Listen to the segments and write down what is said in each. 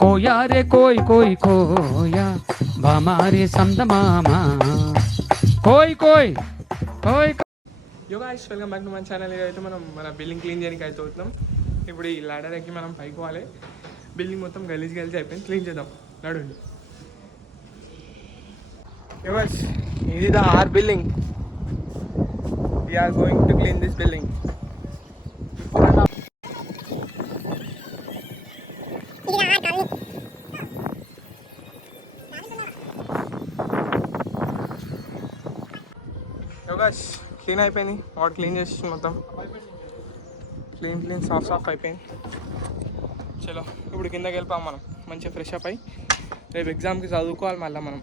కోయా రే కోయ్ కోయ్ కోయా బామారే సందమామా కోయ్ కోయ్ కోయ్. యో guys, welcome back to my channel. అయితే మనం మన బిల్డింగ్ క్లీన్ చేయడానికి అయితే అవుతున్నాం. ఇప్పుడు ఈ లాడర్ ఎక్కి మనం పైకి పోవాలి. బిల్డింగ్ మొత్తం గలీజ్ అయిపోయింది, క్లీన్ చేద్దాం. నడుండి. యో గైస్, ఇది the R building. We're going to clean this building. యోగాష్ క్లీన్ అయిపోయింది, వాడు క్లీన్ చేసి మొత్తం క్లీన్ సాఫ్ అయిపోయింది. చలో ఇప్పుడు కిందకి వెళ్ళిపోయాం మనం, మంచిగా ఫ్రెష్ అప్ అయ్యి రేపు ఎగ్జామ్కి చదువుకోవాలి మళ్ళీ మనం.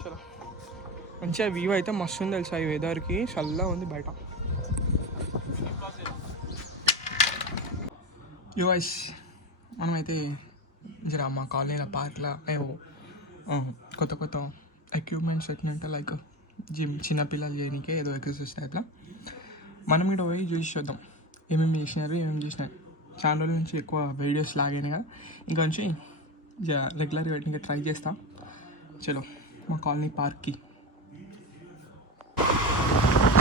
చలో మంచిగా వ్యూ అయితే మస్తు ఉంది తెలుసా, ఈ వెదర్కి చల్లగా ఉంది బయట. యోగాష్ మనమైతే జర మా కాలనీలో పార్క్లో కొత్త ఎక్విప్మెంట్స్ పెట్టినట్టు, లైక్ జిమ్ చిన్నపిల్లలు చేయడానికే ఏదో ఎక్సర్సైజ్ టైప్లో మనం ఇక్కడ పోయి చూసి చూద్దాం ఏమేమి చేసినారు. చాలా రోజుల నుంచి ఎక్కువ వీడియోస్ లాగానే కదా, ఇంకా నుంచి రెగ్యులర్గా ఇంకా ట్రై చేస్తాం. చలో మా కాలనీ పార్క్కి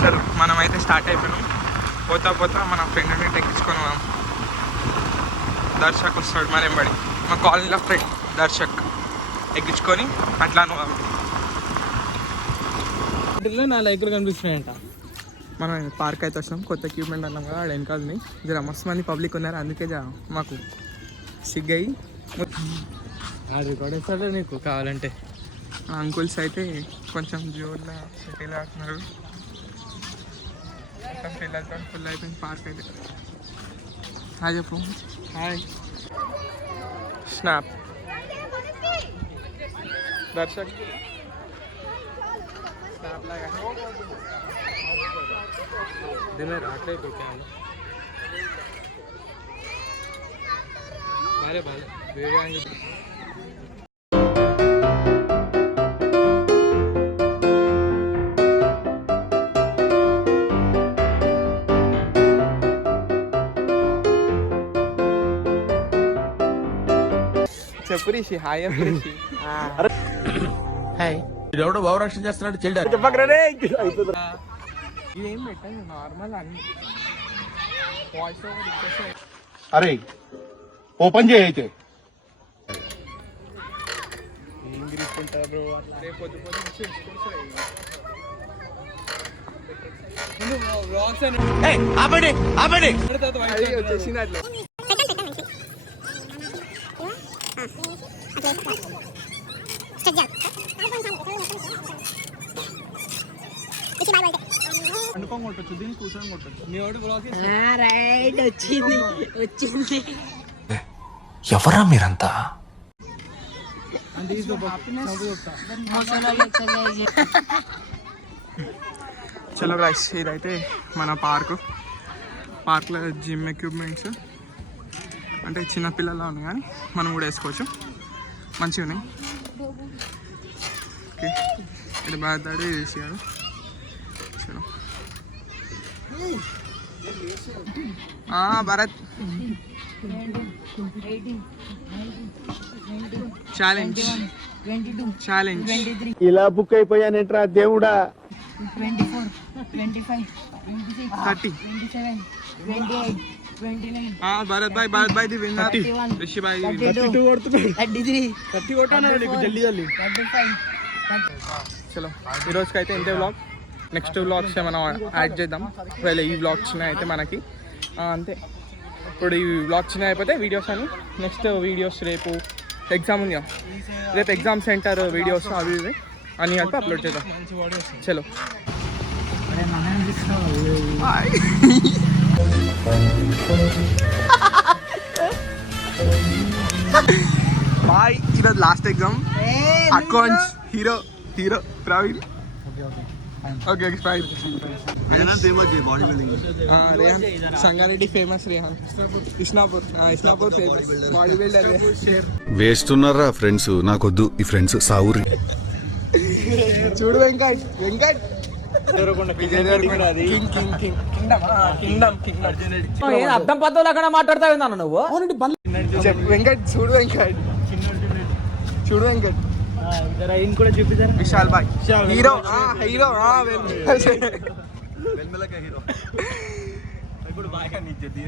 చలో మనమైతే స్టార్ట్ అయిపోయినాం. పోతా మన ఫ్రెండ్ని ఎక్కించుకొని దర్శక్ వస్తాడు మన ఎంబడి. మా కాలనీలో ఫ్రెండ్ దర్శక్ ఎక్కించుకొని అట్లా నా లైకులు కనిపిస్తున్నాయంట. మనం పార్క్ అయితే వచ్చినాం, కొత్త ఎక్విప్మెంట్ అన్నాం కదా, ఆడ వెనకాలని జర మస్తు మంది పబ్లిక్ ఉన్నారు, అందుకే మాకు సిగ్గయి కొడేస్తాడు నీకు కావాలంటే. అంకుల్స్ అయితే కొంచెం జోర్లో షటిల్ ఆడుతున్నారు. పిల్లలతో ఫుల్ అయిపోయింది పార్క్ అయితే. హాయ్ చెప్పు. హాయ్ స్నాప్ దర్శక్ స్నాప్ లాగా చెప్పు రిషి. హాయ్ చెప్పు రిషి. హాయ్. ఎవడో భావరక్షణ చేస్తున్నాడు చెల్లి. ఇదేం పెట్టండి, నార్మల్ అన్ని వాయిస్ ఓవర్ ఇచ్చేస్తే. అరే ఓపెన్ చేయి అయితే. ఏం గ్రిప్పుంటుందా బ్రో, రేపు పొద్దు వచ్చేసింది అట్లా. అనుకోని కొట్టచ్చు, దీన్ని కూర్చొని కొట్టచ్చు. నీ వాడు వచ్చింది. ఎవరా మీరంతా? చలో గైస్, ఇదైతే మన పార్క్లో జిమ్ ఎక్విప్మెంట్స్ అంటే చిన్నపిల్లలా ఉన్నాయి, కానీ మనం కూడా వేసుకోవచ్చు, మంచిగా ఉన్నాయి. ఓకే, ఇది బాగా వేసారు. చలో భరత్ ఛాలెంజ్ ఇలా బుక్ అయిపోయానేట్రా దేవుడా. 24, 25, 26, 30, 27, 28, 29. భరత్ భాయ్ ది విన్నర్. రిషి భాయ్ 32 కొడుతున్నాడు. 33, 30 కొట్టాను నీకు జల్దీ 35. చలో ఈరోజుకి అయితే ఇంతే వ్లాగ్. నెక్స్ట్ వ్లాగ్స్ మనం యాడ్ చేద్దాం. ఒకవేళ ఈ వ్లాగ్ చిన్న అయితే మనకి అంతే. ఇప్పుడు ఈ వ్లాగ్ చిన్న అయిపోతే వీడియోస్ అని నెక్స్ట్ వీడియోస్ రేపు ఎగ్జామ్ ఉంది, రేపు ఎగ్జామ్ సెంటర్ వీడియోస్ అవి ఇవి అని కలిపి అప్లోడ్ చేద్దాం. చలో బాయ్. ఈరోజు last exam accounts. Hero Praveen. Okay fine. Rehan Sangareddy famous. Rehan Isnapur famous body builder. Waste ఉన్నారా ఫ్రెండ్స్, నాకొద్దు ఈ ఫ్రెండ్స్ సావురి. చూడు వెంకట్ అర్థం పద్ధతులు అక్కడ మాట్లాడతావు నువ్వు. చెప్పు వెంకట్, చూడు వెంకట్, చూడు వెంకట్. కూడా చూపిస్తారు. విశాల్ బాయ్ హీరో, హీరో ఇప్పుడు బాగా నీ జడ్డి